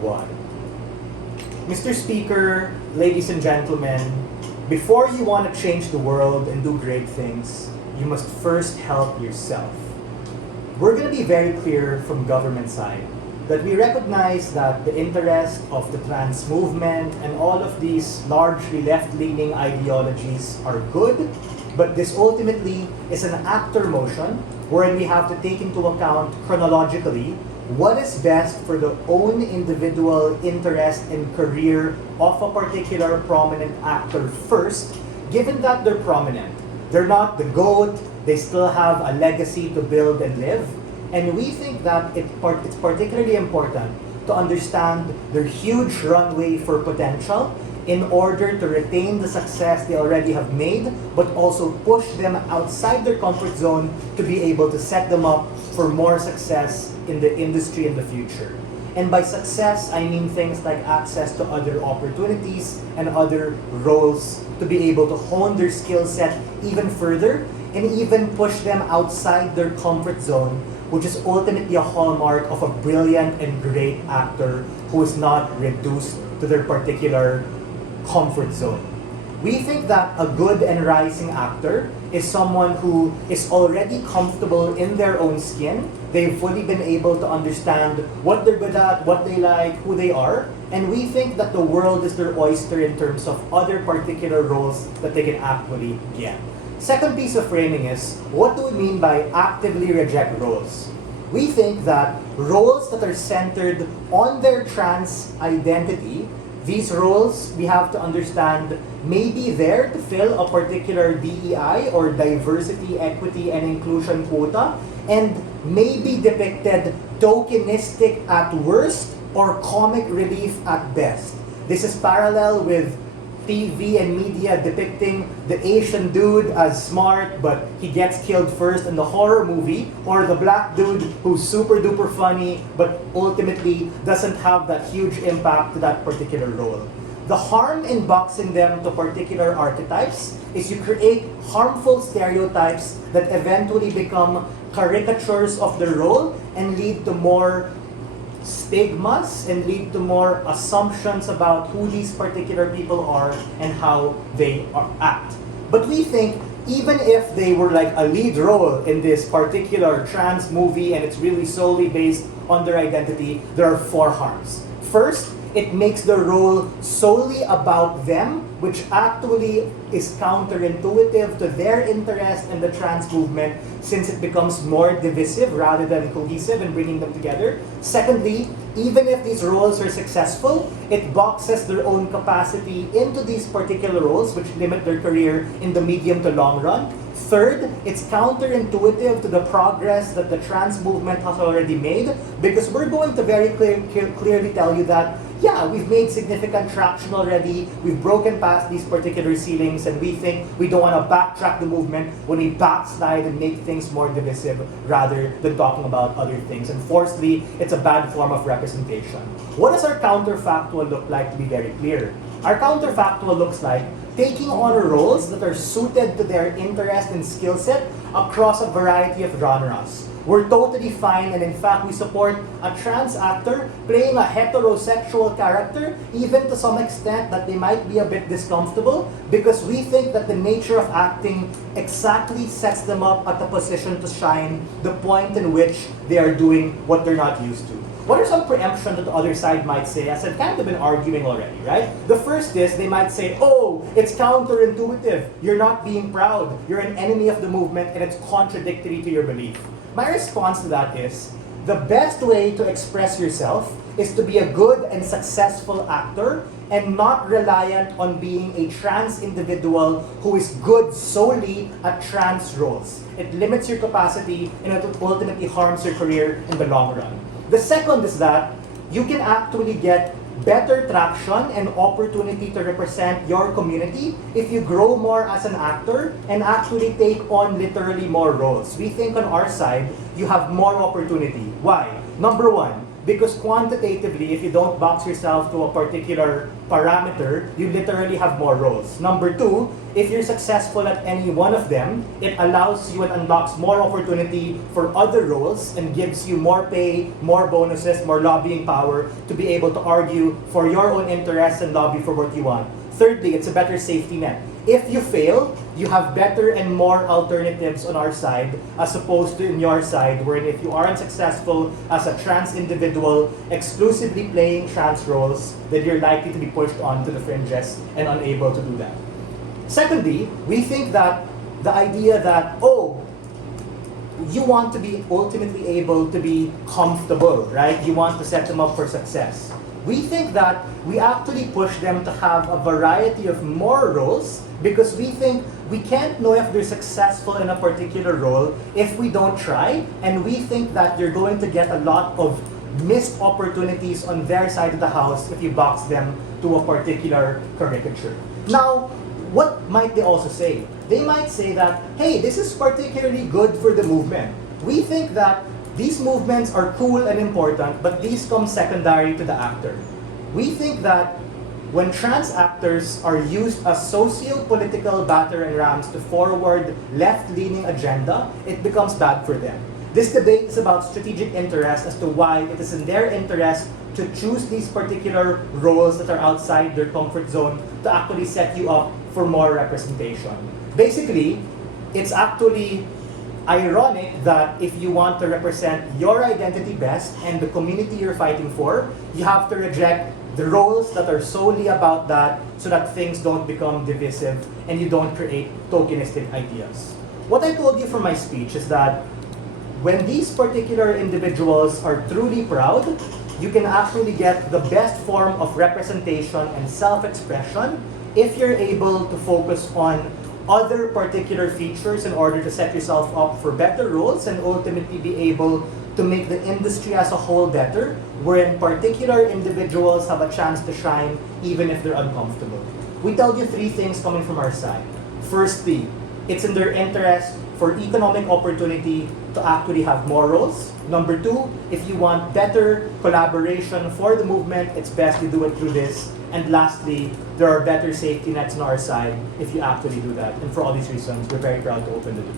1. Mr. Speaker, ladies and gentlemen, before you want to change the world and do great things, you must first help yourself. We're going to be very clear from government side that we recognize that the interest of the trans movement and all of these largely left-leaning ideologies are good, but this ultimately is an actor motion wherein we have to take into account chronologically what is best for the own individual interest and career of a particular prominent actor first, given that they're prominent. They're not the GOAT, they still have a legacy to build and live. And we think that it's particularly important to understand their huge runway for potential in order to retain the success they already have made, but also push them outside their comfort zone to be able to set them up for more success in the industry in the future. And by success, I mean things like access to other opportunities and other roles to be able to hone their skill set even further and even push them outside their comfort zone, which is ultimately a hallmark of a brilliant and great actor who is not reduced to their particular comfort zone. We think that a good and rising actor is someone who is already comfortable in their own skin. They've fully been able to understand what they're good at, what they like, who they are, and we think that the world is their oyster in terms of other particular roles that they can actually get. Second piece of framing is, what do we mean by actively reject roles? We think that roles that are centered on their trans identity, these roles, we have to understand, may be there to fill a particular DEI or diversity, equity, and inclusion quota, and may be depicted tokenistic at worst or comic relief at best. This is parallel with TV and media depicting the Asian dude as smart but he gets killed first in the horror movie, or the black dude who's super duper funny but ultimately doesn't have that huge impact to that particular role. The harm in boxing them to particular archetypes is you create harmful stereotypes that eventually become caricatures of the role and lead to more stigmas and lead to more assumptions about who these particular people are and how they act. But we think even if they were like a lead role in this particular trans movie and it's really solely based on their identity, there are 4 harms. First, it makes the role solely about them, which actually is counterintuitive to their interest in the trans movement since it becomes more divisive rather than cohesive in bringing them together. Secondly, even if these roles are successful, it boxes their own capacity into these particular roles, which limit their career in the medium to long run. Third, it's counterintuitive to the progress that the trans movement has already made, because we're going to very clearly tell you that yeah, we've made significant traction already, we've broken past these particular ceilings, and we think we don't want to backtrack the movement when we backslide and make things more divisive rather than talking about other things. And fourthly, it's a bad form of representation. What does our counterfactual look like, to be very clear? Our counterfactual looks like taking on roles that are suited to their interest and skill set across a variety of genres. We're totally fine, and in fact, we support a trans actor playing a heterosexual character, even to some extent that they might be a bit discomfortable, because we think that the nature of acting exactly sets them up at the position to shine the point in which they are doing what they're not used to. What are some preemptions that the other side might say, as I've kind of been arguing already, right? The first is, they might say, oh, it's counterintuitive, you're not being proud, you're an enemy of the movement, and it's contradictory to your belief. My response to that is, the best way to express yourself is to be a good and successful actor and not reliant on being a trans individual who is good solely at trans roles. It limits your capacity and it ultimately harms your career in the long run. The second is that you can actually get better traction and opportunity to represent your community if you grow more as an actor and actually take on literally more roles. We think on our side, you have more opportunity. Why? Number one, because quantitatively, if you don't box yourself to a particular parameter, you literally have more roles. Number two, if you're successful at any one of them, it allows you and unlocks more opportunity for other roles and gives you more pay, more bonuses, more lobbying power to be able to argue for your own interests and lobby for what you want. Thirdly, it's a better safety net. If you fail, you have better and more alternatives on our side as opposed to in your side, wherein if you aren't successful as a trans individual exclusively playing trans roles, then you're likely to be pushed onto the fringes and unable to do that. Secondly, we think that the idea that, oh, you want to be ultimately able to be comfortable, right? You want to set them up for success. We think that we actually push them to have a variety of more roles because we think we can't know if they're successful in a particular role if we don't try, and we think that you're going to get a lot of missed opportunities on their side of the house if you box them to a particular caricature. Now, what might they also say? They might say that, hey, this is particularly good for the movement. We think that these movements are cool and important, but these come secondary to the actor. We think that when trans actors are used as socio-political battering rams to forward left-leaning agenda, it becomes bad for them. This debate is about strategic interest as to why it is in their interest to choose these particular roles that are outside their comfort zone to actually set you up for more representation. Basically, it's actually ironic that if you want to represent your identity best and the community you're fighting for, you have to reject the roles that are solely about that so that things don't become divisive and you don't create tokenistic ideas. What I told you from my speech is that when these particular individuals are truly proud, you can actually get the best form of representation and self-expression if you're able to focus on other particular features in order to set yourself up for better roles and ultimately be able to make the industry as a whole better, wherein particular individuals have a chance to shine even if they're uncomfortable. We tell you three things coming from our side. Firstly, it's in their interest for economic opportunity to actually have more roles. Number two, if you want better collaboration for the movement, it's best to do it through this. And lastly, there are better safety nets on our side if you actually do that. And for all these reasons, we're very proud to open the door.